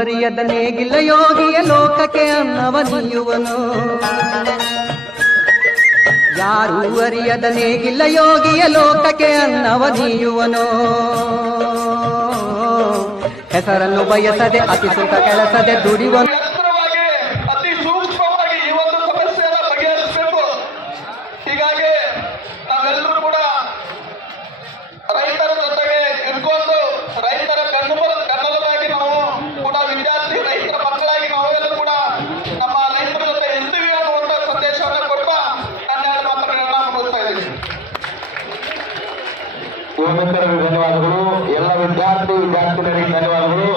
ಅರಿಯದ ನೇಗಿಲ್ಲ ಯೋಗಿಯ ಲೋಕಕ್ಕೆ ಅನ್ನವ ನೀಯುವನು. ಯಾರು ಅರಿಯದ ನೇಗಿಲ್ಲ ಯೋಗಿಯ ಲೋಕಕ್ಕೆ ಅನ್ನವ ನೀಯುವನು. ಹೆಸರನ್ನು ಬಯಸದೆ ಅತಿ ಸುಖ ಕೆಲಸದೆ ದುಡಿವನು. ಅತಿ ಸೂಕ್ಷ್ಮವಾಗಿ ಈ ಒಂದು ಸಮಸ್ಯೆಯನ್ನು ಬಗೆಹರಿಸಬೇಕು. ಹೀಗಾಗಿ ನಾವೆಲ್ಲರೂ ಕೂಡ ರೈತರ ಜೊತೆಗೆ ಇಟ್ಕೊಂಡು ರೈತರ ಕನ್ನಡವಾಗಿ ನಾವು ಕೂಡ ವಿದ್ಯಾರ್ಥಿ ರೈತರ ಮಕ್ಕಳಾಗಿ ನಾವೆಲ್ಲರೂ ಕೂಡ ನಮ್ಮ ರೈತರ ಜೊತೆ ಇರ್ತೀವಿ ಅನ್ನುವಂಥ ಸಂದೇಶವನ್ನು ಕೊಟ್ಟ ಹನ್ನೆರಡು ಮಾತುಗಳನ್ನ ಮುಗಿಸ್ತಾ ಇದ್ದೀವಿ. ಯುವಮಿತ್ರರಿಗೆ ಧನ್ಯವಾದಗಳು. ಎಲ್ಲ ವಿದ್ಯಾರ್ಥಿನಿಯರಿಗೆ ಧನ್ಯವಾದಗಳು.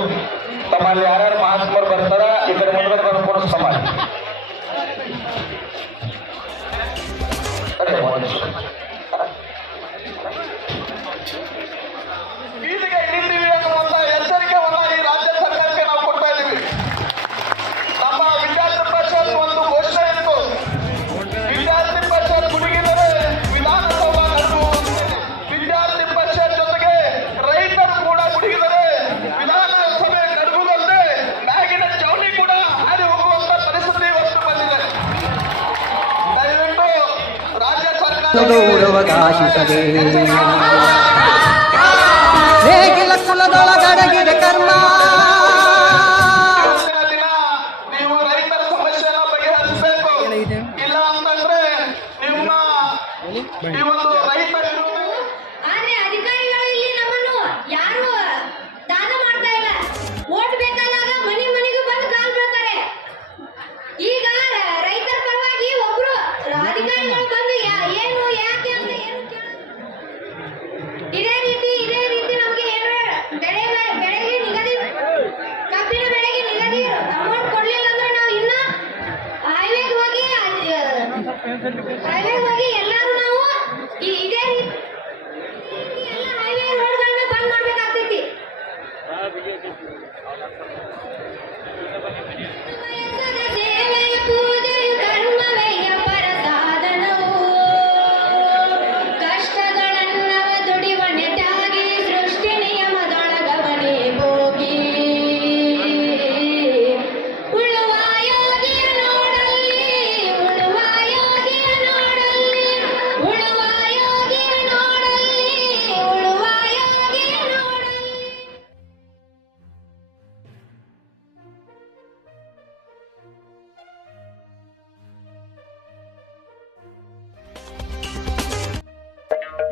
ತಮ್ಮಲ್ಲಿ ಯಾರ್ಯಾರು ಮಹಾತ್ಮರು ಬರ್ತಾರ ಈ ಕಡೆ ಮುಂದೆ ಬಂದು ಸಮಾಜ ಬೀದಿಗೆ ಇಳಿತೀವಿ ಅನ್ನುವಂಥ ಎಚ್ಚರಿಕೆಯನ್ನ ಈ ರಾಜ್ಯ ಸರ್ಕಾರಕ್ಕೆ ನಾವು ಕೊಡ್ತಾ ಇದ್ದೀವಿ. ನಮ್ಮ ವಿದ್ಯಾರ್ಥಿ ಪರಿಷತ್ ಒಂದು ಘೋಷಣೆ ಇತ್ತು. ವಿದ್ಯಾರ್ಥಿ ಪರಿಷತ್ ಗುಡುಗಿದರೆ ವಿಧಾನಸೌಧ ನಡೆದು ವಿದ್ಯಾರ್ಥಿ ಪರಿಷತ್ ಜೊತೆಗೆ ರೈತರು ಕೂಡ ಗುಡುಗಿದರೆ ವಿಧಾನಸಭೆ ನಡುಗುವುದಲ್ಲದೆ ಮ್ಯಾಗಿನ ಚೌನಿ ಕೂಡ ಹಾರಿ ಹೋಗುವಂತ ಪರಿಸ್ಥಿತಿ ಇವತ್ತು ಬಂದಿದೆ. ದಯವಿಟ್ಟು ರಾಜ್ಯ ಸರ್ಕಾರ ಗೌರವಗಾಶಿಸದೆ ನೇಗಿಲ ಕುಲದೊಳಗಡಗಿದೆ ಕರ್ಮ. ದಿನ ನೀವು ರೈತರ ಸಮಸ್ಯೆನ ಬಗೆಹರಿಸಬೇಕು. ಇಲ್ಲ ಅಂತಂದ್ರೆ ನಿಮ್ಮ ಈ ಒಂದು ರೈತರು ಆದ್ರೆ ಅಧಿಕಾರಿಗಳು ಇಲ್ಲಿ ನಮ್ಮನ್ನು ಯಾರು ದಾನ ಮಾಡ್ತಾ ಇಲ್ಲ. ಓಟ್ ಬೇಕಾದಾಗ ಮನೆ ಮನೆಗೂ ಬಂದು ಕಾಲ್ ಬೀಳ್ತಾರೆ. ಈಗ ರೈತರ ಪರವಾಗಿ ಒಬ್ರು ಅಧಿಕಾರಿಗಳು ಬಂದು ಏನು ಯಾಕೆ ಅಂತ ಏನು ಇದೇ ರೀತಿ ನಮ್ಗೆ ಏನು ಬೆಳೆಗೆ ನಿಗದಿ ಕಬ್ಬಿನ ಬೆಳೆಗೆ ನಿಗದಿ ಅಮೌಂಟ್ ಕೊಡ್ಲಿಲ್ಲ ಅಂದ್ರೆ ನಾವು ಇನ್ನ ಹೈವೇಗೆ ಹೋಗಿ ಎಲ್ಲರೂ ನಾವು ಇದೇ ರೀತಿ ಎಲ್ಲ ಹೈವೇ ರೋಡ್ಗಳನ್ನ ಬಂದ್ ಮಾಡ್ಬೇಕಾಗ್ತೈತಿ. ಸೇವೆಯ ಪೂಜೆಯು ಕರ್ಮವೆಯ ಪರಸಾಧನವು. ಕಷ್ಟಗಳನ್ನವ ದುಡಿವ ನೆಟಾಗಿ ಸೃಷ್ಟಿ ನಿಯಮದೊಳಗವನೇ ಹೋಗಿ. ಉಳುವ ಯೋಗಿಯ ನೋಡಲ್ಲಿ ಉಳುವ ಯೋಗಿಯ ನೋಡಲ್ಲಿ ಉಳುವ ಯೋಗಿಯ ನೋಡಲ್ಲಿ ಉಳುವ ಯೋಗಿಯ ನೋಡಲ್ಲಿ.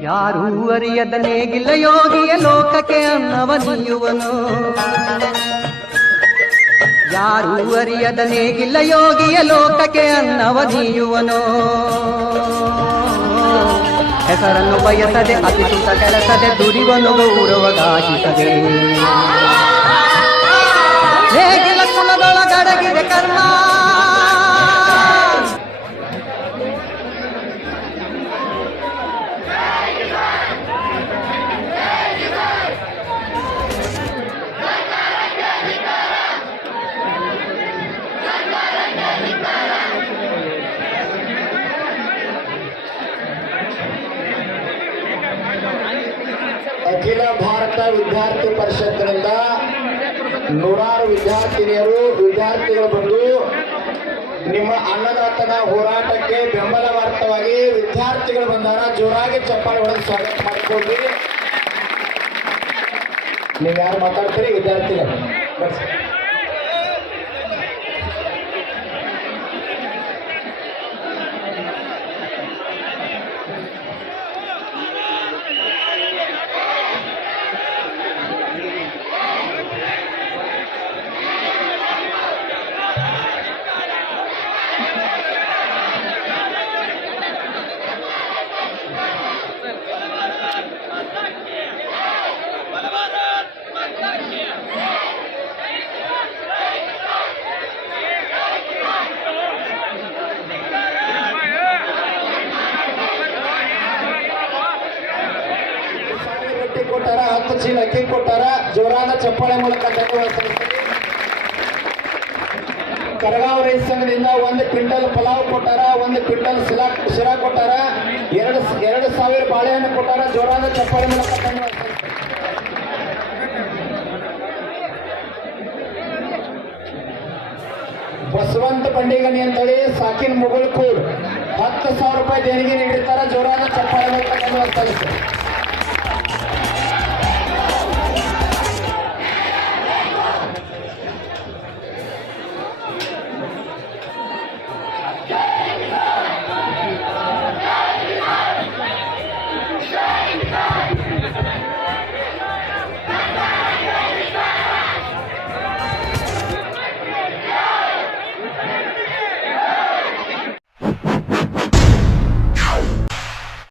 ಯಾರು ಅರಿಯದ ನೇಗಿಲ್ಲ ಯೋಗಿಯ ಲೋಕಕ್ಕೆ ಅನ್ನವ ನೀಯುವನು. ಯಾರು ಅರಿಯದ ನೇಗಿಲ್ಲ ಯೋಗಿಯ ಲೋಕಕ್ಕೆ ಅನ್ನವ ನೀಯುವನು. ಹೆಸರನ್ನು ಬಯಸದೆ ಅತಿ ಸುಖ ಕೆಲಸದೆ ದುಡಿವನು ಗೌರವಗಾಶಿಸದೆ ನೇಗಿಲ ಕುಲದೊಳಗಡಗಿದೆ ಕರ್ಮ. ಅಖಿಲ ಭಾರತ ವಿದ್ಯಾರ್ಥಿ ಪರಿಷತ್ತಿನಿಂದ ನೂರಾರು ವಿದ್ಯಾರ್ಥಿಗಳು ಬಂದು ನಿಮ್ಮ ಅನ್ನದಾತನ ಹೋರಾಟಕ್ಕೆ ಬೆಂಬಲಾರ್ಥವಾಗಿ ವಿದ್ಯಾರ್ಥಿಗಳು ಬಂದಾರ. ಜೋರಾಗಿ ಚಪ್ಪಾಳೆ ಹೊಡೆದು ಸ್ವಾಗತ ಮಾಡಿಕೊಳ್ಳಿ. ನೀವು ಯಾರು ಮಾತಾಡ್ತೀರಿ ವಿದ್ಯಾರ್ಥಿಗಳು? ಕೊಟ್ಟಾರ, 10 ಚೀಲ ಅಕ್ಕಿ ಕೊಟ್ಟಾರ. ಜೋರಾದ ಚಪ್ಪಾಳೆ ಮೂಲಕ ಧನ್ಯವಾದ ಸಲ್ಲಿಸ್ತೀನಿ. ಕರಗಾಂವ್ ರೈತ ಸಂಘದಿಂದ 1 ಕ್ವಿಂಟಲ್ ಪಲಾವ್ ಕೊಟ್ಟಾರ, 1 ಕ್ವಿಂಟಲ್ ಶಿರಾ ಕೊಟ್ಟಾರ, 2,000 ಬಾಳೆಹಣ್ಣು ಕೊಟ್ಟಾರ. ಜೋರಾದ ಚಪ್ಪಾಳೆ ಮೂಲಕ ಧನ್ಯವಾದ ಸಲ್ಲಿಸ್ತೀನಿ. ಬಂಡಿಗನಿ ಅಂತೇಳಿ ಸಾಕಿನ ಮುಗುಳ್ ಕೂಡ್ 10,000 ರೂಪಾಯಿ ದೇಣಿಗೆ ನೀಡಿರ್ತಾರೆ. ಜೋರಾದ ಚಪ್ಪಾಳೆ ಧನ್ಯವಾದ ಸಲ್ಲಿಸ್ತಾರೆ.